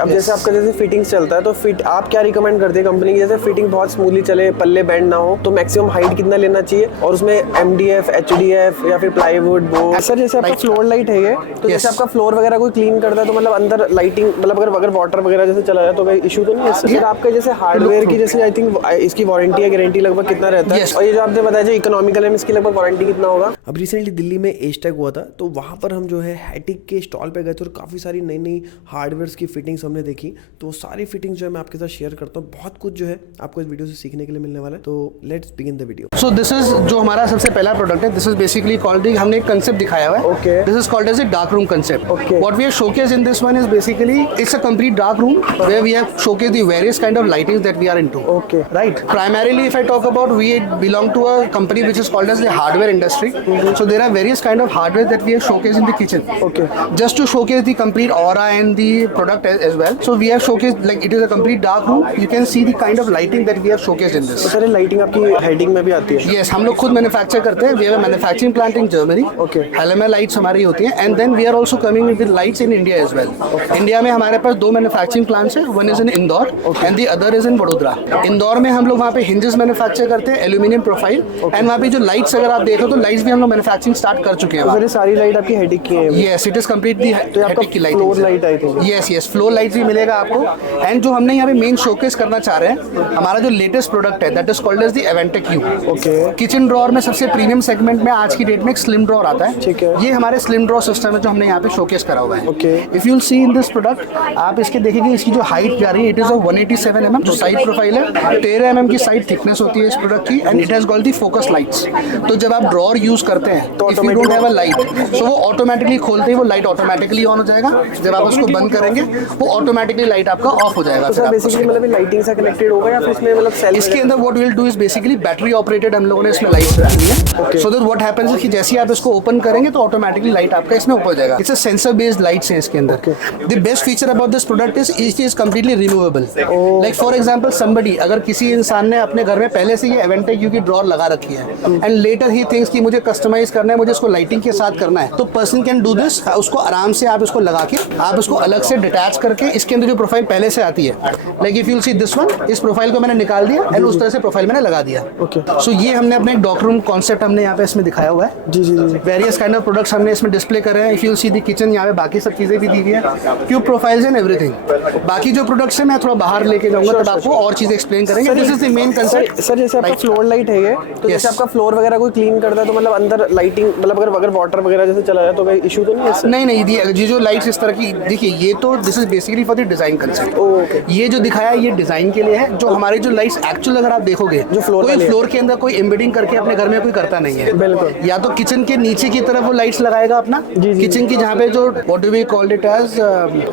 अब जैसे आपका जैसे फिटिंग्स चलता है तो फिट आप क्या रिकमेंड करते हैं कंपनी की, जैसे फिटिंग बहुत स्मूथली चले, पल्ले बेंड ना हो, तो मैक्सिमम हाइट कितना लेना चाहिए और उसमें MDF, HDF या फिर प्लाईवुड बोर्ड? सर जैसे आपका फ्लोर लाइट है ये, तो जैसे आपका फ्लोर वगैरह कोई क्लीन करता है तो मतलब अंदर लाइटिंग मतलब अगर वाटर वगैरह जैसे चला जाए तो कोई इशू तो नहीं है इससे? सर आपका जैसे हार्डवेयर की जैसे आई थिंक इसकी वारंटी या गारंटी लगभग कितना रहता है? और ये जो आपने बताया जो इकोनॉमिकल है इसकी लगभग वारंटी कितना होगा? अब रिसेंटली दिल्ली में एज टेक हुआ था तो वहाँ पर हम जो है हैटिक के स्टॉल पे गए थे और काफ़ी सारी नई नई हार्डवेयर्स की फिटिंग्स हमने देखी। तो सारी फिटिंग्स जो है मैं आपके साथ शेयर करता हूँ, बहुत कुछ जो है आपको इस वीडियो से सीखने के लिए मिलने वाला है। तो let's begin the video. So this is जो हमारा सबसे पहला प्रोडक्ट है, दिस इज बेसिकली कॉल्ड, हमने एक कंसेप्ट दिखाया हुआ है। Okay. This is called as a dark room concept. Okay. What we have showcase in this one is basically it's a complete dark room where we have showcase the various kind of lightings that we are into. Okay. Right. Primarily, if I talk about, we belong to a company which is called as the hardware industry. So there are various kind of hardware that we have showcased in the kitchen. Okay. Just to showcase the complete aura and the product as well. So we have showcased, like, it is a complete dark room. You can see the kind of lighting that we have showcased in this. तो sir lighting आपकी heading में भी आती है? Yes, हम लोग खुद manufacture करते हैं। We have a manufacturing plant in Germany. Okay. LML lights हमारी होती हैं, and then we are also coming with lights in India as well. India में हमारे पास 2 मैन्युफैक्चरिंग प्लांट्स हैं, one is in Indore and the other is in Vadodara. Indore में हम लोग वहाँ पे हिंजेस मैन्युफैक्चर करते हैं, एल्यूमिनियम प्रोफाइल, एंड वहाँ पे जो लाइट्स अगर आप देखो तो लाइट्स भी हम लोग मैन्युफैक्चरिंग स्टार्ट कर चुके हैं। सर ये सारी लाइट आपकी हेडिक की है? यस, इट इज कंप्लीटली हेटिक की light. Floor light I think? Yes yes, floor light भी मिलेगा आपको। एंड जो हमने यहाँ पे मेन शोकेस करना चाह रहे हैं, हमारा जो लेटेस्ट प्रोडक्ट है that is called as the AvanTech you. Okay. Kitchen drawer में सबसे प्रीमियम सेगमेंट में आज की डेट में एक स्लिम ड्रॉअर आता है। ठीक है। ये हमारे स्लिम ड्रॉअर सिस्टम है जो हमने यहाँ पे शोकेस करा हुआ है। Okay. If you see in this product, आप इसके देखेंगे इसकी जो हाइट जा रही है, इट इज 187 mm जो साइड प्रोफाइल है, 13 mm की साइड थिकनेस होती है इस प्रोडक्ट की, and it has got the focus lights. तो जब आप ड्रॉअर यूज करते हैं, if you don't have a light, so वो ऑटोमेटिकली खोलते ही वो लाइट ऑटोमेटिकली ऑन हो जाएगा। जब आप उसको बंद करेंगे वो ऑटोमेटिकली लाइट आपका ऑफ हो जाएगा। सर बेसिकली मतलब लाइटिंग से कनेक्टेड होगा या फिर इसमें मतलब सेल? इसके अंदर what we will do is basically battery operated हम लोगों ने इसमें लाइट्स रखी है। So that what happens is कि जैसे ही आप इसको ओपन करेंगे तो ऑटोमेटिकली लाइट आपका इसमें ऊपर हो जाएगा। It's a sensor based lights है इसके अंदर। The best feature about this product is it is completely removable. Like for example somebody, अगर किसी इंसान ने अपने घर में पहले से ये एवेंटेक यू की ड्रॉअर लगा रखी है एंड लेटर ही थिंक्स कि मुझे कस्टमाइज करना है, मुझे इसको लाइटिंग के साथ करना है, तो पर्सन कैन डू दिस। उसको आराम से आप इसको लगा के आप इसको अलग से डिटैच करके इसके अंदर जो प्रोफाइल पहले से आती है, like if you see this one, इस प्रोफाइल को मैंने निकाल दिया एंड उस तरह से प्रोफाइल मैंने लगा दिया। ओके। सो ये हमने अपने डॉक रूम कॉन्सेप्ट हमने यहाँ पे इसमें दिखाया हुआ है। जी जी जी। वेरियस काइंड ऑफ प्रोडक्ट्स हमने इसमें डिस्प्ले करे हैं। If you see the kitchen, यहाँ पे बाकी सब चीजें भी दी हुई है, क्यूब प्रोफाइल्स एंड एवरीथिंग। बाकी जो प्रोडक्ट्स है मैं थोड़ा बाहर लेके जाऊंगा तब आपको और चीजें एक्सप्लेन करेंगे। This is the main concept. Sir जैसे आपका फ्लोर लाइट है ये, तो जैसे आपका फ्लोर वगैरह कोई क्लीन करता है तो मतलब अंदर लाइटिंग मतलब अगर वाटर वगैरह जैसे चला जाए तो कोई इशू तो नहीं है इससे? नहीं नहीं, ये जो लाइट्स इस तरह की देखिए, ये तो this is basically for the design concept. ये जो दिखाया है ये डिजाइन के लिए है। जो हमारी जो लाइट्स एक्चुअल अगर आप देखोगे, जो फ्लोर के अंदर कोई एम्बेडिंग करके अपने घर में कोई करता नहीं है। बिल्कुल। या तो किचन के नीचे की तरफ वो लाइट्स लगाएगा अपना, किचन की जहाँ पे जो what do we called it as,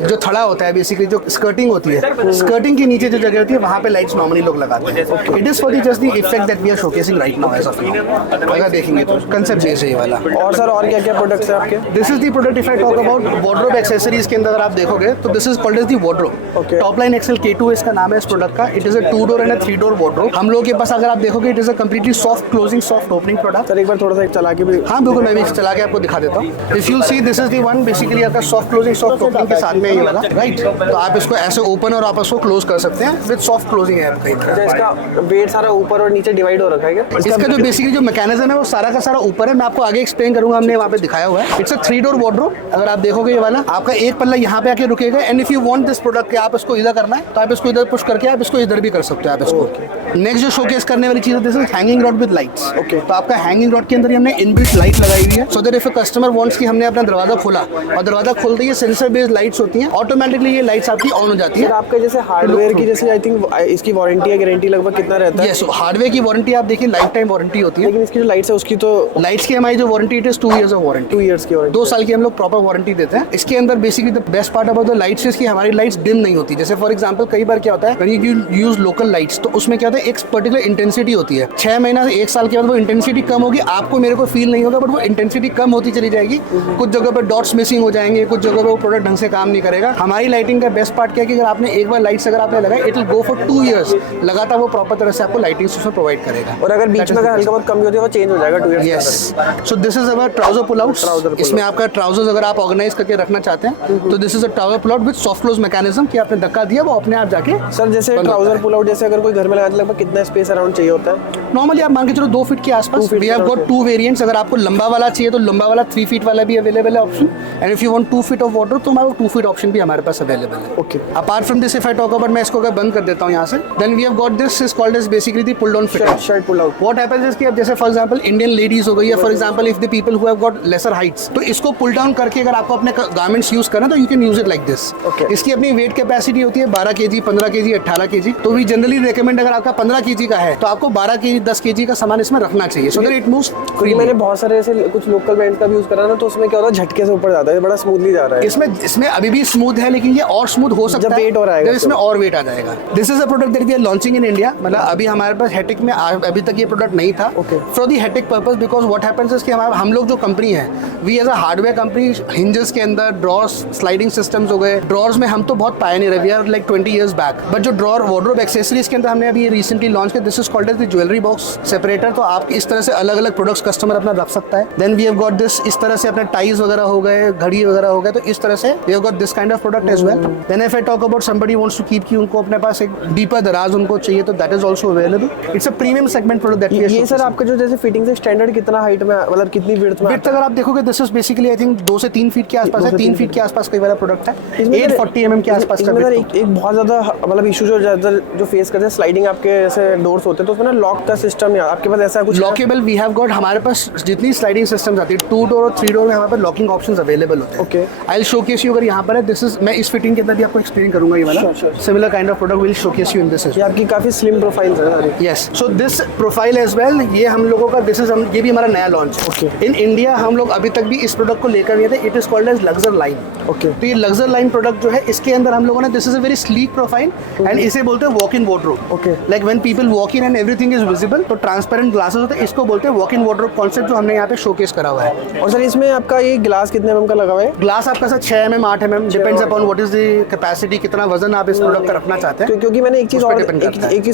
जो थड़ा होता है बेसिकली, जो स्कर्टिंग होती है, स्कर्टिंग के नीचे जो जगह होती है वहाँ पे लाइट्स नॉर्मली लोग लगाते हैं। It is for just the effect that we are showcasing right now as of now. अगर देखेंगे तो कंसेप्ट ये है वाला। और सर और क्या क्या प्रोडक्ट्स है आपके? This is the product. If I talk about wardrobe accessories के अंदर अगर आप देखोगे तो this is called as the wardrobe. Top line excel K2 इसका नाम है इस प्रोडक्ट का। It is a 2 door and a 3 door wardrobe. हम लोग के पास अगर आप देखोगे it is a completely soft closing soft opening product. Sir एक बार थोड़ा सा चला के भी? हाँ बिल्कुल, मैं भी चला के आपको दिखा देता हूँ। If you see this is the one, basically आपका सॉफ्ट क्लोजिंग सॉफ्ट ओपनिंग के साथ में ये वाला, राइट। तो आप इसको ऐसे ओपन और आप इसको क्लोज कर सकते हैं विद सॉफ्ट क्लोजिंग है आपका। इसका वेट सारा ऊपर और नीचे डिवाइड हो रखा है क्या? इसका जो बेसिकली जो मैकेनिज्म है वो सारा का सारा ऊपर है। मैं आपको आगे एक्सप्लेन करूंगा, हमने वहाँ पे दिखाया हुआ है। It's a 3 door wardrobe. अगर आप देखोगे ये वाला, आपका एक पल्ला यहाँ पे आके रुकेगा, and if you want this product कि आप इसको इधर करना है तो आप इसको इधर पुश करके आप इसको इधर भी कर सकते हो आप इसको। नेक्स्ट जो शोकेस करने वाली चीज है this is hanging rod with lights. Okay. तो आपका हैंगिंग रॉड के अंदर ही हमने इनबिल्ट लाइट लगाई हुई है, so that if a customer wants कि हमने अपना दरवाजा खोला और दरवाजा खोलते ही सेंसर बेस्ड लाइट्स होती हैं, ऑटोमेटिकली ये लाइट्स आपकी ऑन हो जाती है। सर आपका जैसे हार्डवेयर की जैसे आई थिंक इसकी वारंटी या गारंटी लगभग कितना रहता है? यस, हार्डवेयर की वारंटी आप देखिए लाइफ टाइम वारंटी होती है, लेकिन इसकी जो लाइट्स है उसकी तो लाइट्स की हमारी जो warranty it is 2 years of warranty. 2 years की वारंटी, 2 साल की हम लोग प्रॉपर वारंटी देते हैं। इसके अंदर basically the best part about the lights is कि हमारी लाइट्स डिम नहीं होती। जैसे फॉर एग्जांपल कई बार क्या होता है, when you use local lights, तो उसमें क्या होता है एक पर्टिकुलर इंटेंसिटी होती है। 6 महीना से 1 साल के बाद वो इंटेंसिटी कम होगी, आपको मेरे को फील नहीं होगा, बट वो इंटेंसिटी कम होती चली जाएगी। कुछ जगह पर डॉट्स मिसिंग हो जाएंगे, कुछ जगह पर वो प्रोडक्ट ढंग से काम नहीं करेगा। हमारी लाइटिंग का बेस्ट पार्ट क्या है कि अगर आपने एक बार लाइट्स अगर आपने लगाई, it will go for 2 years लगातार वो प्रॉपर तरह से आपको लाइटिंग उसमें प्रोवाइड करेगा। और अगर बीच में अगर हल्का बहुत कम भी होती है वो चेंज हो जाएगा 2 years. Yes, so this is our trouser pull out. इसमें आपका ट्राउजर्स अगर आप ऑर्गेनाइज करके रखना चाहते हैं तो this is a trouser pull out with soft close mechanism कि आपने धक्का दिया वो अपने आप जाके सर जैसे ट्राउजर पुल आउट जैसे अगर कोई घर में लगाते लगभग कितना स्पेस अराउंड चाहिए होता है? नॉर्मली आप मान के चलो 2 फीट के आसपास। 2 feet we have got 2 variants. अगर आपको लंबा वाला चाहिए तो लंबा वाला 3 फीट वाला भी अवेलेबल है option, and if you want 2 feet of water तो हमारे 2 फीट ऑप्शन भी हमारे पास अवेलेबल है। Okay. Apart from this if I talk about, मैं इसको अगर बंद कर देता हूँ यहाँ से, then we have got this is called as basically the pull down fitting. Shirt pull out. What happens is कि अब जैसे फॉर एग्जांपल इंडियन लेडीज हो गई या for example if the people who have got lesser heights, तो इसको pull down करके अगर आपको अपने गारमेंट्स यूज करना तो you can use it like this. Okay. इसकी अपनी वेट कैपेसिटी होती है 12 kg, 15 kg, 18 kg। तो वी जनरली रिकमेंड अगर आपका 15 kg का है तो आपको 12 kg, 10 kg का सामान इसमें रखना चाहिए सो दैट इट मूव्स क्योंकि मैंने बहुत सारे ऐसे कुछ लोकल ब्रांड का भी यूज करा ना, तो उसमें क्या होता है झटके से ऊपर जाता है, बड़ा स्मूथली जा रहा है। इसमें अभी भी स्मूथ है, लेकिन ये और स्मूथ हो सकता जब है weight और आएगा जब इसमें और वेट आ जाएगा। This is a product that we are launching in India. मतलब अभी हमारे पास हेटिक में अभी तक ये प्रोडक्ट नहीं था for the Hettich purpose, because what happens is कि हम लोग जो कंपनी है, we as a hardware company, hinges के अंदर ड्रॉर्स, स्लाइडिंग सिस्टम्स हो गए, ड्रॉर्स में हम तो बहुत पायनियर है, we are like 20 years back. But जो ड्रॉर वार्डरोब एक्सेसरीज के अंदर हमने अभी रिसेंटली लॉन्च किया, this is called as the jewellery box separator. तो आप इस तरह से अलग अलग प्रोडक्ट्स कस्टमर अपना रख सकता है। Then we have got this, इस तरह से अपने टाइज वगैरह हो गए, घड़ी वगैरह हो गए, तो इस तरह से we have got this kind of product as well. Then if I talk about somebody wants to keep, कि उनको अपने पास एक डीपर दराज उनको चाहिए, तो that is also available. It's a premium segment product that we ये सर आपका जो जैसे फिटिंग से स्टैंडर्ड कितना हाइट में, मतलब कितनी विड्थ में? विड्थ अगर आप देखोगे this is basically I think 2 से 3 फीट के आसपास है, 3 फीट के आसपास कई वाला प्रोडक्ट है। 840 mm के आसपास का। एक बहुत ज्यादा मतलब इशू जो जो फेस करते हैं, स्लाइडिंग आपके जैसे डोर्स होते हैं तो उसमें ना लॉक का सिस्टम है, आपके पास ऐसा कुछ? लॉकेबल वी हैव गॉट, हमारे पास जितनी स्लाइडिंग सिस्टम्स आती है 2 डोर और 3 डोर में हमारे पास लॉकिंग ऑप्शंस अवेलेबल होते हैं। Okay. I will showcase you, अगर यहाँ पर है, दिस इज, मैं इस फिटिंग के अंदर भी आपको एक्सप्लेन करूंगा ये वाला similar kind of product, will showcase you in this. ये आपकी काफी स्लिम प्रोफाइल है। Yes, so this profile as well, ये हम लोगों का दिस इज, ये भी हमारा नया लॉन्च है। ओके। इन इंडिया हम लोग अभी तक भी इस प्रोडक्ट को लेकर नहीं थे। It is called as Luxor line. Okay. तो ये लग्जर लाइन प्रोडक्ट जो है, इसके अंदर हम लोगों ने, this is a very sleek profile and इसे बोलते हैं walk in wardrobe. Okay. Like when people walk in and everything is visible, तो ट्रांसपेरेंट ग्लासेस होते हैं, इसको बोलते हैं वॉक इन वार्डरोब कॉन्सेप्ट, जो हमने यहाँ पे शोकेस करा हुआ है। और सर इसमें आपका ये ग्लास कितने mm का लगा हुआ है? ग्लास आपका sir 6 mm, 8 mm, depends upon what is the capacity, कितना वजन आप इस प्रोडक्ट का रखना चाहते हैं। क्योंकि मैंने एक चीज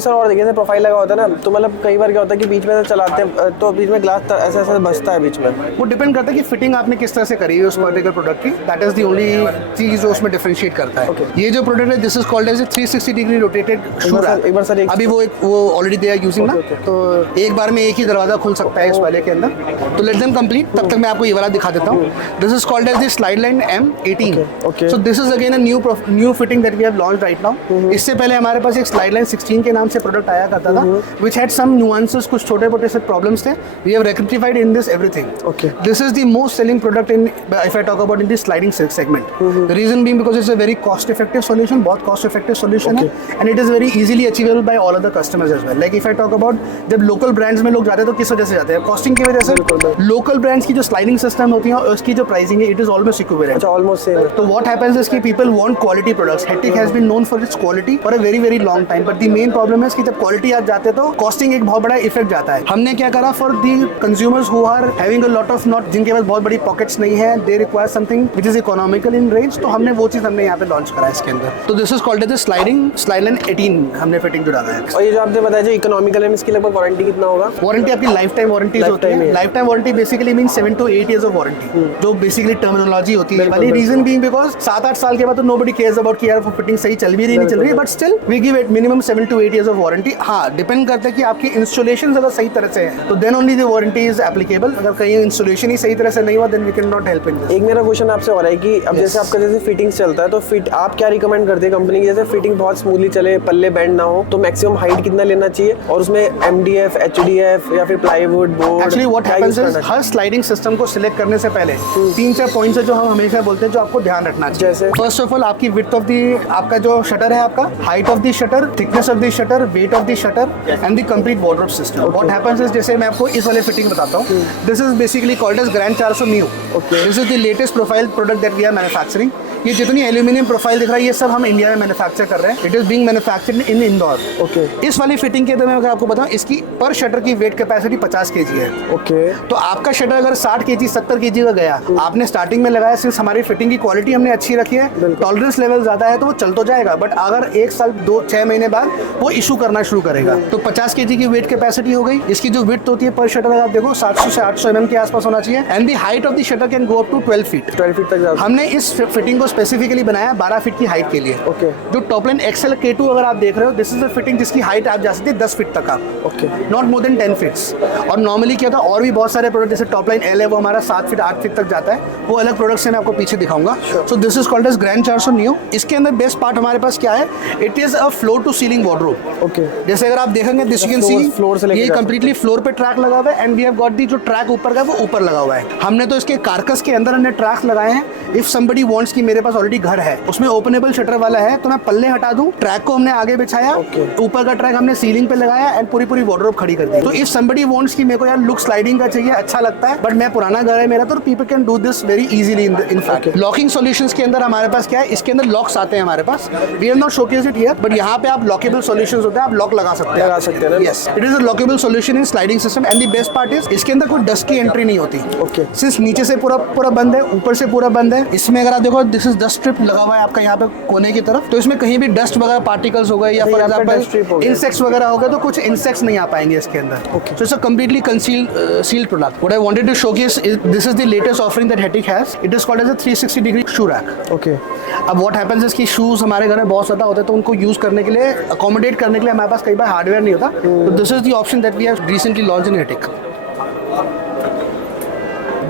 और देखी है, प्रोफाइल लगा होता है ना, तो मतलब कई बार क्या होता है कि बीच में चलाते हैं तो बीच में ग्लास ऐसा ऐसा बचता है बीच में। वो डिपेंड करता है कि फिटिंग आपने किस तरह से करी है उस पर्टिकुलर प्रोडक्ट की, दैट इज द ओनली चीज जो उसमें डिफरेंशिएट करता है। ये जो प्रोडक्ट है, this is called as 360 degree rotated shoe rack. एक बार सर अभी वो ऑलरेडी दे आर यूजिंग ना, तो एक बार में एक ही दरवाजा खुल सकता है इस वाले के अंदर। तो लेट देम कंप्लीट, तब तक मैं आपको ये वाला दिखा देता हूँ। This is called as the slide line M18। Okay. So this is again a new fitting that we have launched right now. इससे पहले हमारे पास एक स्लाइड लाइन 16 के नाम से प्रोडक्ट आया करता था, व्हिच हैड सम नुआंसेस, कुछ छोटे-मोटे से प्रॉब्लम्स थे। We have rectified in this everything. Okay. This is the most selling product in, if I talk about in this sliding segment. The reason being because it's a very cost effective solution, बहुत cost effective solution है, and it is very easily achievable by all other customers as well. Like if I talk about, जब local brands में लोग जाते हैं तो किस वजह से जाते हैं? कॉस्टिंग की वजह से। लोकल ब्रांड्स की जो स्लाइडिंग सिस्टम होती है और उसकी जो प्राइसिंग है, इट इज ऑलमोस्ट इक्विवेलेंट। अच्छा, ऑलमोस्ट सेम। तो व्हाट हैपेंस इज कि people want quality products. Hettich has been known for its quality for a very very long time, but the main problem is कि जब quality आप जाते तो costing एक बहुत बड़ा इफेक्ट जाता है। हमने क्या करा, for the consumers who are having a lot of not, जिनके पास बहुत बड़ी पॉकेट्स नहीं है, they require something which is economical in range, तो हमने वो चीज हमने यहाँ पे लॉन्च करा है इसके अंदर। तो this is called as slide line 18 हमने फिटिंग जो डाला है। और ये जो आपने बताया जो इकोनॉमिकल है, इसकी लगभग वारंटी कितना होगा? वारंटी आपकी लाइफ टाइम वारंटीज होती है। Life time warranty basically mean 7 to 8 years of warranty, जो बेसिकली टर्मिनोलॉजी होती है वाली। रीजन बीइंग बिकॉज 7-8 साल के बाद तो नोबडी केयर्स अबाउट कि यार वो फिटिंग सही चल भी रही नहीं चल रही है, but still we give it minimum 7 to 8 years of warranty. हाँ, डिपेंड करता है कि आपकी इंस्टॉलेशन अगर सही तरह से है तो then only the warranty is applicable. अगर कहीं इंस्टॉलेशन ही सही तरह से नहीं हुआ, then we can not help in this. एक मेरा क्वेश्चन आपसे हो रहा है कि अब जैसे आपका जैसे फिटिंग्स चलता है, तो फिट आप क्या रिकमेंड करते हैं कंपनी की, जैसे फिटिंग बहुत स्मूथली चले, पल्ले बेंड ना हो, तो मैक्सिमम हाइट कितना लेना चाहिए, और उसमें MDF, HDF या फिर plywood board? Actually what happens is, her sliding system को सिलेक्ट करने से पहले 3-4 पॉइंट्स है जो हम हमेशा बोलते हैं, जो आपको ध्यान रखना चाहिए। जैसे फर्स्ट ऑफ ऑल आपकी विड्थ ऑफ दी, आपका जो शटर है, आपका height of the shutter, thickness of the shutter, weight of the shutter and the complete wardrobe system. What happens is, जैसे मैं आपको इस वाले फिटिंग बताता हूँ, this is basically called as grand 400 new. This is the latest profile product that we are manufacturing. ये जितनी aluminium profile दिख रहा है, ये सब हम इंडिया में मैन्युफैक्चर कर रहे हैं। It is being manufactured in Indore. Okay. इस वाली फिटिंग के अंदर मैं अगर आपको बताऊं, इसकी पर शटर की वेट कैपेसिटी 50 kg है। ओके। तो आपका शटर अगर 60 kg 70 kg का गया, आपने स्टार्टिंग में लगाया, सिर्फ हमारी फिटिंग की क्वालिटी हमने अच्छी रखी है, टॉलरेंस लेवल ज्यादा है, तो वो चल तो जाएगा, बट अगर 1 साल 2-6 महीने बाद वो इशू करना शुरू करेगा। तो 50 kg की वेट कैपेसिटी हो गई। इसकी जो विड्थ होती है पर शटर, अगर आप देखो 700 से 800 mm के आसपास होना चाहिए, and the height of the shutter can go up to 12 feet. 12 feet तक जाता है। हमने इस फिटिंग को स्पेसिफिकली बनाया है 12 फीट की हाइट के लिए। ओके। जो टॉप लाइन एक्सेल K2 अगर आप देख रहे हो, दिस इज द फिटिंग जिसकी हाइट आप जा सकते हैं 10 फीट तक आप, okay, not more than 10 feets. और नॉर्मली क्या होता है, और भी बहुत सारे प्रोडक्ट जैसे टॉप लाइन L है वो हमारा 7 फीट 8 फीट तक जाता है, वो अलग प्रोडक्ट्स है, मैं आपको पीछे दिखाऊंगा। So this is called as grand 400 neo. इसके अंदर बेस्ट पार्ट हमारे पास क्या है, it is a floor to ceiling wardrobe. Okay. जैसे अगर आप देखेंगे this you can see, floor से ये कंप्लीटली फ्लोर पे ट्रैक लगा हुआ है, and we have got the जो ट्रैक ऊपर का वो ऊपर लगा हुआ है। हमने तो इसके कारकस के अंदर हमने ट्रैक्स लगाए हैं। इफ समबडी वांट्स कि मेरे पास ऑलरेडी घर है उसमें ओपनेबल शटर वाला है, तो मैं पल्ले हटा दूं, ट्रैक को हमने आगे बिछाया, ऊपर का ट्रैक हमने सीलिंग पे लगाया एंड पूरी वार्डरोब खड़ी कर दी। तो इफ समबडी वांट्स कि मेरे को यार लुक स्लाइडिंग का चाहिए, अच्छा लगता है, बट मैं पुराना घर है मेरा, तो people can do this very easily in fact. Locking solutions के अंदर हमारे पास क्या है, इसके अंदर लॉक्स आते हैं हमारे पास। We have not showcased it here, but यहाँ पे आप लॉकेबल सॉल्यूशंस होते हैं, आप लॉक लगा सकते हैं। Yes, it is a lockable solution in sliding system, and the best part is इसके अंदर कोई डस्ट की एंट्री नहीं होती। ओके। सिर्फ नीचे से पूरा बंद है, ऊपर से पूरा बंद है। इसमें अगर आप देखो, दिस इज डस्ट स्ट्रिप लगा हुआ है आपका यहाँ पे कोने की तरफ, तो इसमें कहीं भी डस्ट वगैरह पार्टिकल्स हो गए या फॉर एग्जांपल इंसेक्ट्स वगैरह हो गए, तो कुछ इंसेक्ट्स नहीं आ पाएंगे इसके अंदर। Okay. So it's a completely concealed sealed product. What I wanted to showcase, this is the latest offering that Hettich has. It is called as a 360 degree shoe rack. Okay. अब what happens is कि shoes हमारे घर में बहुत ज़्यादा होते हैं, तो उनको यूज करने के लिए, अकोमोडेट करने के लिए हमारे पास कई बार हार्डवेयर नहीं होता, तो this is the option that we have recently launched in Hettich.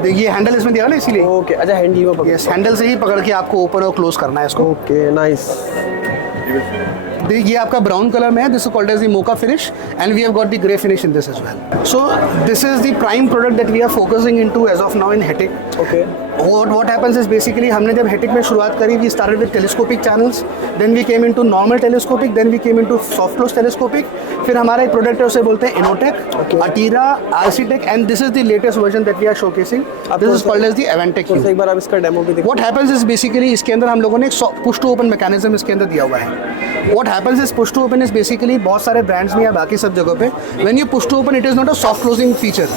ये हैंडल इसमें दिया ना इसीलिए। ओके। अच्छा, हैंडल को पकड़। यस, हैंडल से ही पकड़ के आपको ओपन और क्लोज करना है इसको। Okay, nice. ये आपका ब्राउन कलर में है, this is called as the mocha finish, and we have got the grey finish in this as well. So this is the prime product that we are focusing into as of now in Hettich. Okay. What happens is basically हमने जब हेटिक में शुरुआत करी, we started with telescopic channels, then we came into normal telescopic, then we came into soft close telescopic. फिर हमारा एक product है उसे बोलते हैं Inotech, Atira, Arcitech, and this is the latest version that we are showcasing. This is called as the Avantech. एक बार आप इसका डेमो भी दिखाओ। What happens is basically इसके अंदर हम लोगों ने एक push to open mechanism इसके अंदर दिया हुआ है। What happens is push to open is basically बहुत सारे ब्रांड्स में या बाकी सब जगहों पे when you push to open, it is not a soft closing feature.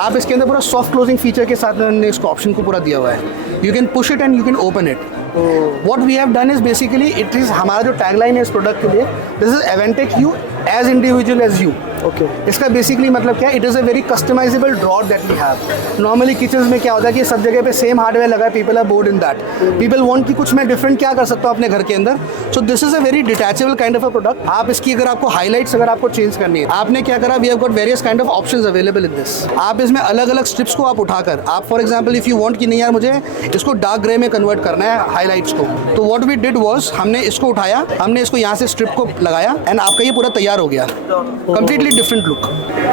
आप इसके अंदर पूरा सॉफ्ट क्लोजिंग फीचर के साथ हमने इसको ऑप्शन को पूरा दिया हुआ है। You can push it and you can open it. What we have done is basically, it is हमारा जो टैगलाइन है इस प्रोडक्ट के लिए, this is AvanTech you as individual as you. Okay. इसका बेसिकली मतलब क्या है, it is a very customisable drawer that we have. Normally kitchen में क्या होता है कि सब जगह पे सेम हार्डवेयर लगा है, people are bored in that, people want कि कुछ मैं डिफरेंट क्या कर सकता हूँ अपने घर के अंदर। सो this is a very detachable kind of a product. आप इसकी अगर आपको हाईलाइट्स अगर आपको चेंज करनी है, आपने क्या करा, we have got various kind of options available in this. आप इसमें अलग अलग स्ट्रिप्स को आप उठाकर, आप for example if you want कि नहीं यार मुझे इसको डार्क ग्रे में कन्वर्ट करना है हाईलाइट्स को, तो व्हाट वी डिड वाज, हमने इसको उठाया, हमने इसको यहाँ से स्ट्रिप को लगाया, एंड आपका ये पूरा तैयार हो गया, कंप्लीटली डिफरेंट लुक,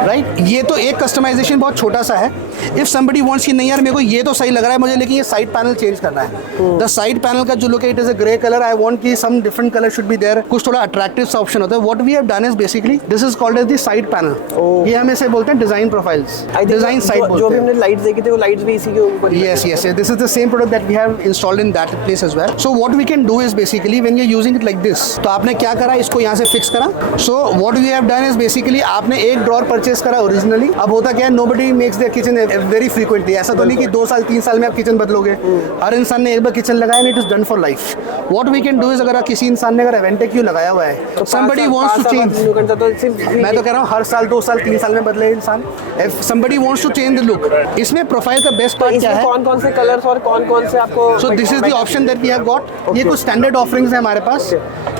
राइट। ये तो एक कस्टमाइजेशन बहुत छोटा सा है। इफ समबडी वांट्स कि नहीं यार मेरे को ये तो सही लग रहा है मुझे, लेकिन ये साइड पैनल चेंज करना है, द साइड पैनल का जो लुक है it is a grey colour, I want कि some different colour should be there, कुछ थोड़ा अट्रैक्टिव सा ऑप्शन होता है। What we have done is basically this is called as the side panel. ये हम इसे बोलते हैं डिजाइन प्रोफाइल्स, डिजाइन साइड जो भी हमने लाइट्स देखी थी वो लाइट्स भी इसी के ऊपर। Yes yes, this is the same product that we have installed in that place as well. So what we can do is basically when you are using it like this, तो आपने क्या करा, इसको यहाँ से फिक्स करा। So what we have done is basically आपने एक ड्रॉर परचेस करा ओरिजिनली। अब होता क्या है, nobody makes there kitchen very frequently, ऐसा तो नहीं कि 2 साल 3 साल में आप किचन बदलोगे। हर इंसान ने एक बार किचन लगाया and it is done for life. What we can do is, अगर किसी इंसान ने अगर एवेंटेक यू लगाया हुआ है, somebody wants to change, मैं तो कह रहा हूँ हर साल 2 साल 3 साल में बदले इंसान। If somebody wants to change the look, इसमें प्रोफाइल का बेस्ट पार्ट क्या है, कौन कौन से कलर्स और कौन कौन से आपको, so this is the option that we have got. ये कुछ स्टैंडर्ड ऑफरिंग्स है हमारे पास,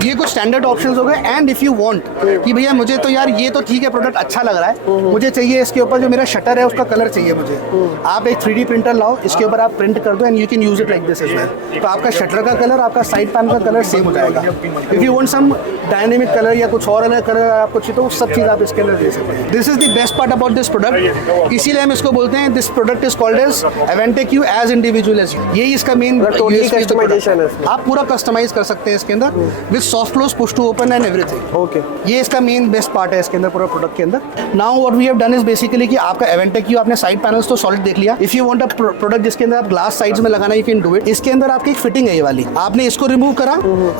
ये कुछ स्टैंडर्ड ऑप्शंस हो गए। एंड इफ यू वांट कि भैया मुझे तो यार ये तो ठीक है प्रोडक्ट अच्छा लग रहा है, मुझे चाहिए इसके ऊपर जो मेरा शटर है उसका कलर चाहिए मुझे, आप एक 3D प्रिंटर लाओ, इसके ऊपर आप प्रिंट कर दो and you can use it like this as well. तो आपका शटर का कलर, आपका साइड पैन का कलर सेम हो जाएगा। If you want some dynamic colour या कुछ और अलग कलर आपको चाहिए, तो सब चीज़ आप इसके अंदर दे सकते हैं। This is the best part about this product, इसीलिए हम इसको बोलते हैं this product is called as AvanTech you as individual as you. यही इसका मेन कस्टमाइजेशन है, आप पूरा कस्टमाइज कर सकते हैं इसके अंदर with soft close, push to open and everything. Okay, ये इसका मेन बेस्ट पार्ट है इसके अंदर पूरा प्रोडक्ट के अंदर। Now what we have done is basically कि आपका एवेंटेक यू, आपने साइड पैनल्स तो सॉलिड देख लिया। If you want a product जिसके अंदर आप ग्लास साइड्स में लगाना, यू कैन डू इट। इसके अंदर आपकी एक फिटिंग है ये वाली, आपने इसको रिमूव करा,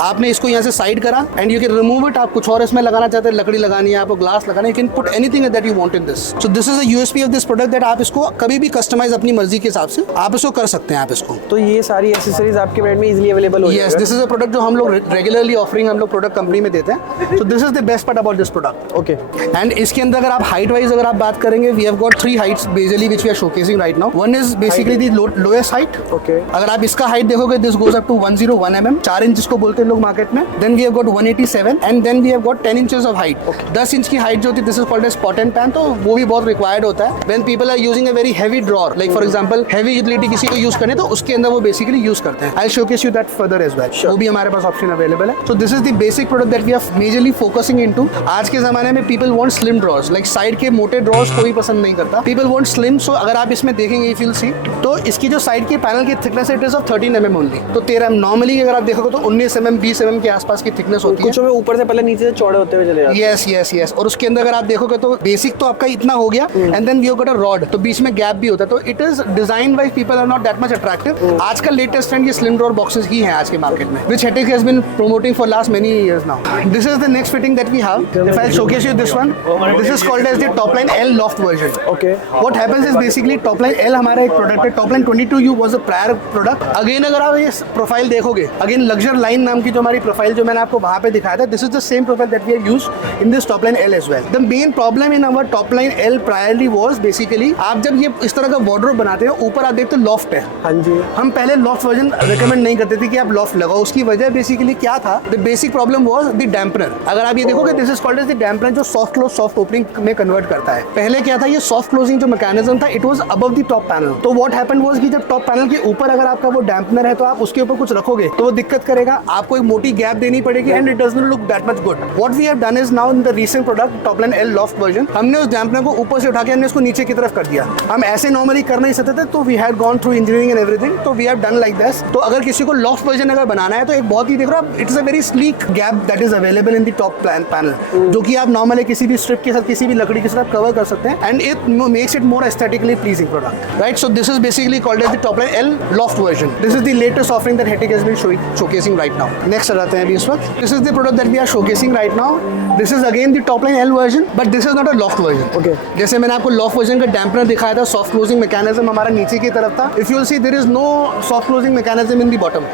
आपने इसको यहाँ से साइड करा and you can remove it. आप कुछ और इसमें लगाना चाहते हैं, लकड़ी लगानी है, आपको ग्लास लगाना है, you can put anything that you want in this. So this is a USP of this product that आप इसको कभी भी कस्टमाइज अपनी मर्जी के हिसाब से आप इसको कर सकते हैं आप इसको। तो ये सारी एक्सेसरीज आपके ब्रांड में इजीली अवेलेबल हो जाएगा। Yes, this is a product जो हम लोग रेगुलरली ऑफरिंग हम लोग प्रोडक्ट कंपनी में देते हैं। सो this is the best part about this product. Okay, and इसके अंदर अगर आप हाइट वाइज अगर आप बात करेंगे, we have got 3 heights basically which we are showcasing right now. One is basically the lowest height. Okay, अगर आप इसका हाइट देखोगे, this goes up to 101 mm, 4 inch जिसको बोलते हैं लोग मार्केट में। Then we have got 187 and then we have got 10 inches of height. 10 inch की हाइट जो होती है, this is called as pot and pan, तो वो भी बहुत रिक्वायर्ड होता है when people are using a very heavy drawer, like for example heavy utility किसी को यूज करने, तो उसके अंदर वो बेसिकली यूज करते हैं। I showcase you that further as well, वो भी हमारे पास ऑप्शन अवेलेबल है। So this is the basic product that we are majorly focusing into. आज के जमाने में people want slim drawers, like side के मोटे ड्रॉअर्स कोई पसंद नहीं करता, पीपल वांट स्लिम। सो अगर आप इसमें देखेंगे, इफ यू विल सी, तो इसकी जो साइड के पैनल की thickness it is of 13 mm only. तो 13 नॉर्मली अगर आप देखोगे तो 19 mm 20 mm के आसपास की थिकनेस होती है। कुछ में ऊपर से पहले नीचे से चौड़े होते हुए चले जाते हैं। Yes yes yes. और उसके अंदर अगर आप देखोगे तो बेसिक तो आपका इतना हो गया, and then we have got a rod, तो बीच में गैप भी होता है। तो it is design wise people are not that much attractive. आज का लेटेस्ट ट्रेंड ये स्लिम ड्रॉअर बॉक्सेस ही है आज के मार्केट में, which Hettich has been promoting for last many years now. This is the next fitting that we have. If I showcase you this one, this is called as the top line L loft version. Okay, what happens is basically top line L हमारा एक product है। Top line 22U was a prior product. Again अगर आप ये profile देखोगे, again लग्जर line नाम की जो हमारी प्रोफाइल जो मैंने आपको वहां पे दिखाया था, this is the same profile that we have used in this top line L as well. The main problem in our top line L priorly was basically, आप जब ये इस तरह का वार्डरोब बनाते हो, ऊपर आप देखते हो लॉफ्ट है। हाँ जी, हम पहले लॉफ्ट वर्जन रिकमेंड नहीं करते थे कि आप लॉफ्ट लगाओ। उसकी वजह बेसिकली क्या था, the basic problem was the dampener. अगर आप ये देखोगे, this is called as the dampener, जो सॉफ्ट क्लोज सॉफ्ट ओपनिंग में कन्वर्ट करता है। पहले क्या था, ये सॉफ्ट क्लोजिंग जो मैकेनिज्म था, it was above the top panel. तो व्हाट हैपेंड वाज कि जब टॉप पैनल के ऊपर अगर आपका वो डैम्पनर है, तो आप उसके ऊपर कुछ रखोगे तो वो दिक्कत करेगा, आपको एक मोटी गैप देनी पड़ेगी, and it doesn't look that much good. What we have done is now in the recent product top line L loft version, हमने उस डैम्पनर को ऊपर से उठा के हमने उसको नीचे की तरफ कर दिया। हम ऐसे नॉर्मली कर नहीं सकते थे, तो we had gone through engineering and everything, तो we have done like this. तो अगर किसी को लॉफ्ट वर्जन अगर बनाना है, तो एक बहुत ही देख रहा आप, it is a very sleek gap that is available in the top panel, जो कि आप नॉर्मली किसी भी स्ट्रिप के साथ, किसी भी लकड़ी के साथ कवर कर सकते हैं, and it makes it more aesthetically pleasing product, right. So this is basically called as the top line L loft version. This is the latest offering that Hettich has been showcasing right now. Next आते हैं अभी इस वक्त। This is the product that we are showcasing right now. This is again the top line L version, but this is not a loft version. Okay, जैसे मैंने आपको loft version का dampener दिखाया था, सॉफ्ट क्लोजिंग मैकेनिज्म हमारा नीचे की तरफ था। If you will see, there is no soft closing mechanism in the bottom.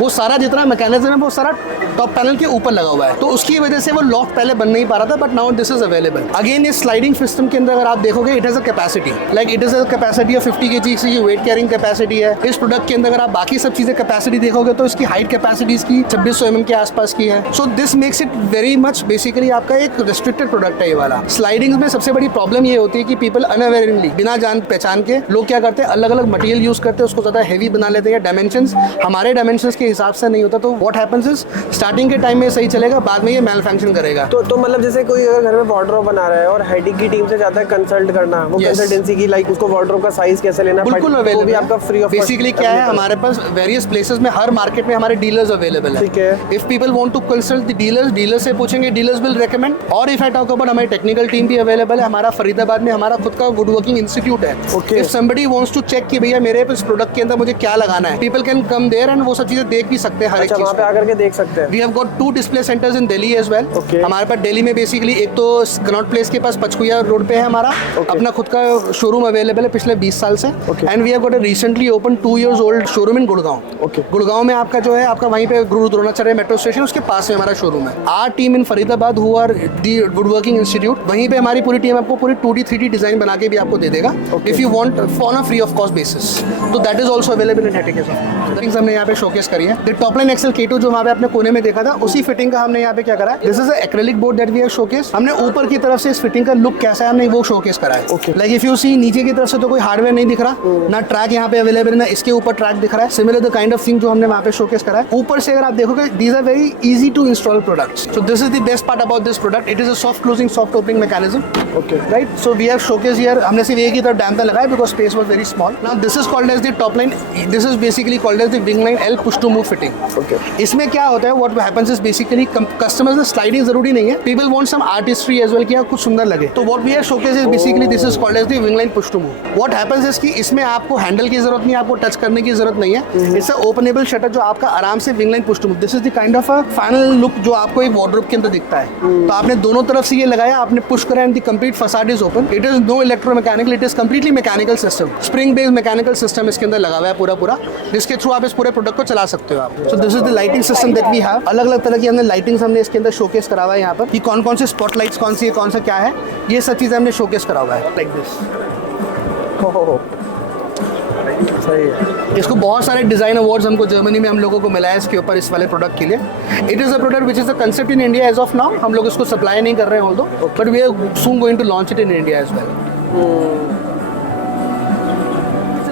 वो सारा जितना मैकेनिज्म है, वो सारा टॉप पैनल के ऊपर लगा हुआ है, तो उसकी वजह से वो लॉफ्ट पहले बन नहीं पा रहा था, but now this is available. Again इस स्लाइडिंग सिस्टम के अंदर अगर आप देखोगे, it has a capacity, like it is a capacity of 50 kg की वेट कैरिंग कैपेसिटी है इस प्रोडक्ट के अंदर। अगर आप बाकी सब चीजें कैपेसिटी देखोगे, तो इसकी हाइट कैपेसिटी इसकी 2600 mm के आसपास की है। So this makes it very much basically आपका एक रिस्ट्रिक्टेड प्रोडक्ट है ये वाला। स्लाइडिंग में सबसे बड़ी प्रॉब्लम ये होती है कि पीपल अनअवेयरली, बिना जान पहचान के लोग क्या करते हैं, अलग अलग मटेरियल यूज करते हैं, उसको ज्यादा हैवी बना लेते हैं, डायमेंशंस हमारे डायमेंशंस के हिसाब से नहीं होता। तो व्हाट हैपेंस इज, स्टार्टिंग के टाइम में सही चलेगा, बाद में ये मैल फंक्शन करेगा। तो मतलब जैसे कोई अगर घर में वार्डरोब बना रहा है और हेटिक की टीम से जाता है कंसल्ट करना, वो कंसल्टेंसी की, लाइक उसको वार्डरोब का साइज कैसे लेना, बिल्कुल वो भी आपका फ्री ऑफ। बेसिकली क्या है, हमारे पास वेरियस प्लेसेस में, हर मार्केट में हमारे डीलर्स अवेलेबल है। ठीक है, if people want to consult the dealers, dealer से पूछेंगे, डीलर्स विल रेकमेंड। और इफ आई टॉक अबाउट, हमारी टेक्निकल टीम भी अवेलेबल है। हमारा फरीदाबाद में हमारा खुद का वुड वर्किंग इंस्टीट्यूट है। Okay. If somebody wants to check कि भैया मेरे इस प्रोडक्ट के अंदर मुझे क्या लगाना है, people can come there and वो सब चीजें देख भी सकते हैं हर एक चीज। वहाँ पे आकर के देख सकते हैं। We have got 2 display centres in Delhi as well. हमारे पास दिल्ली में बेसिकली एक तो कनॉट प्लेस के पास पचकुया रोड पे है हमारा अपना खुद का शोरूम अवेलेबल है पिछले 20 साल से। And we have got a recently open 2 years old showroom in Gurgaon. Gurgaon में आपका जो है, आपका वहीं पे गुरु द्रोणाचार्य मेट्रो स्टेशन उसके पास में हमारा शोरूम है। Our team in Faridabad who are the wood working institute, वहीं पे हमारी पूरी टीम आपको पूरी 2D 3D डिजाइन बना के भी आपको दे देगा if you want on a free of cost basis. तो that is also available in Hettich. Fittings हमने यहाँ पे शोकेस करी है। The top line excel K2 जो वहाँ पे आपने कोने में देखा था, उसी फिटिंग का हमने यहाँ पे क्या करा है, this is acrylic board that we have showcase. हमने ऊपर की तरफ से इस फिटिंग का लुक कैसा है, हमने वो शोकेस करा है। लाइक इफ यू सी, नीचे की तरफ से तो कोई हार्डवेयर नहीं दिख रहा, ना ट्रैक यहाँ पे अवेलेबल है, ना इसके ऊपर ट्रैक दिख रहा है। Similar the kind of thing जो हमने वहाँ पे शोकेस करा है। ऊपर से अगर आप देखोगे, these are very easy to install products. So this is the best part about this product, it is a soft closing soft opening mechanism. Right, so we have showcase here, हमने सिर्फ एक ही तरफ डैम्पर लगाया because space was very small. Now this is called as the top line, this is basically called as the wing line L push to move fitting. इसमें क्या होता है, what happens is basically customers sliding जरूरी नहीं है, people want some artistry as well, कि कुछ सुंदर लगे। तो what we have showcase is basically this is called as the wing line push to move. What happens is कि इसमें आपको हैंडल की जरूरत नहीं, आपको टच करने की जरूरत नहीं है। इट्स अ ओपनेबल शटर जो आपका आराम से wing line push to move. This is the kind of a final look जो आपको एक वार्डरोब के अंदर दिखता है। तो आपने दोनों तरफ से ये लगाया, आपने पुश करा and the complete facade is open. It is no electromechanical, it is completely mechanical system, spring based mechanical system इसके अंदर लगा हुआ है पूरा, जिसके थ्रू आप इस पूरे प्रोडक्ट को चला सकते हो आप। So this is the lighting system that we have. अलग अलग तरह की हमने लाइटिंग्स हमने इसके अंदर शोकेस करा हुआ है यहाँ पर, कि कौन कौन से स्पॉटलाइट्स को कौन सी है, कौन सा क्या है, ये सब चीज़ें हमने शोकेस करा हुआ है लाइक दिस। हो सही है। इसको बहुत सारे डिज़ाइन अवार्ड्स हमको जर्मनी में हम लोगों को मिला है इसके ऊपर, इस वाले प्रोडक्ट के लिए। It is a product which is a concept in India as of now. हम लोग इसको सप्लाई नहीं कर रहे हैं although, but we are soon going to launch it in India as well.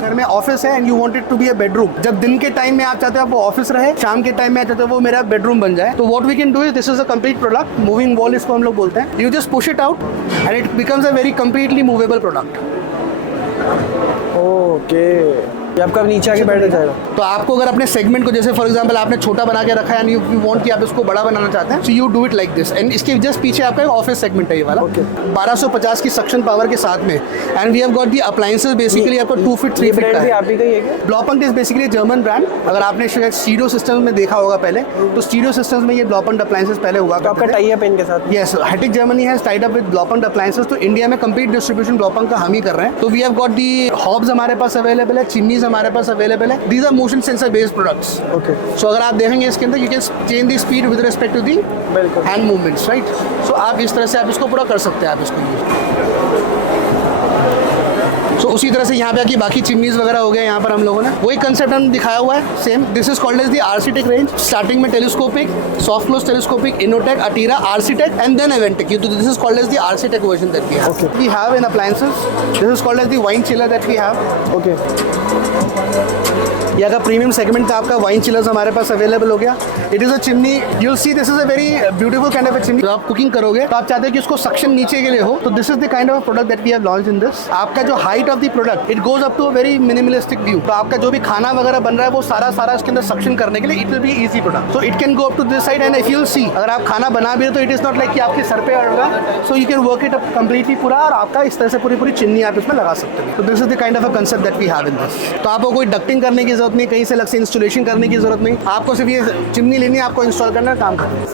घर में ऑफिस है and you want it to be a bedroom. जब दिन के टाइम में आप चाहते हो आप वो ऑफिस रहे, शाम के टाइम में आप चाहते हो वो मेरा बेडरूम बन जाए, तो what we can do is this is a complete product, moving wall इसको हम लोग बोलते हैं। You just push it out and it becomes a very completely movable product. Okay, ये आपका नीचे आके बैठ जाएगा। तो आपको अगर अपने सेगमेंट को, जैसे फॉर एग्जांपल आपने छोटा बना के रखा है एंड यू वांट कि आप इसको बड़ा बनाना चाहते हैं, so you do it like this. And इसके जस्ट पीछे आपका एक ऑफिस सेगमेंट है ये वाला। 1250 की सक्शन पावर के साथ में, and we have got the appliances basically आपको 2 फीट 3 फीट का है। आप ही का ही है क्या? ब्लॉपंट इज बेसिकली जर्मन ब्रांड। अगर आपने शायद स्टीरियो सिस्टम्स में देखा होगा पहले, तो स्टीरियो सिस्टम्स में ये ब्लॉपंट अप्लायंसेस पहले हुआ तो आपका टाई अप इनके साथ? Yes, Hettich Germany has tied up with Blaupunkt appliances. तो इंडिया में कंप्लीट डिस्ट्रीब्यूशन ब्लॉपंट का हम ही कर रहे हैं। तो we have got the hobs हमारे पास अवेलेबल है, चिमनीज हमारे पास अवेलेबल है। These are motion sensor based products. Okay, so अगर आप देखेंगे इसके अंदर, you can change the speed with respect to the बिल्कुल हैंड मूवमेंट्स, राइट। सो आप इस तरह से आप इसको पूरा कर सकते हैं, आप इसको यूज। सो उसी तरह से यहाँ पे आके बाकी चिमनीज वगैरह हो गए, यहाँ पर हम लोगों ने वही कंसेप्ट हम दिखाया हुआ है same. This is called as the ArciTech range. Starting में telescopic, soft close telescopic, InnoTech, Atira, ArciTech and then AvanTech. तो this is called as the ArciTech version that we have. We have in appliances, this is called as the wine chiller that we have. Okay, ये अगर premium segment का आपका wine chillers हमारे पास available हो गया। It is a chimney, you will see this is a very beautiful kind of a chimney. तो आप कुकिंग करोगे तो आप चाहते हैं कि उसको सक्शन नीचे के लिए हो, तो this is the kind of product that we have launched in this. आपका जो height of the product it goes up to a very minimalistic view. तो आपका जो भी खाना वगैरह बन रहा है वो सारा इसके अंदर सक्शन करने के लिए it will be easy product. So it can go up to this side and if you will see, अगर आप खाना बना भी रहे तो इट इज नॉट लाइक कि आपके सर पे अड़ रहा है। So you can work it up completely पूरा, और आपका इस तरह से पूरी चिमनी आप इसमें लगा सकते हैं। तो this is the kind of a concept that we have in this. तो आपको कोई डक्टिंग करने की जरूरत नहीं, कहीं से अलग से इंस्टॉलेशन करने की जरूरत नहीं, आपको सिर्फ ये चिमनी लेनी है, आपको इंस्टॉल करना है, काम करना है।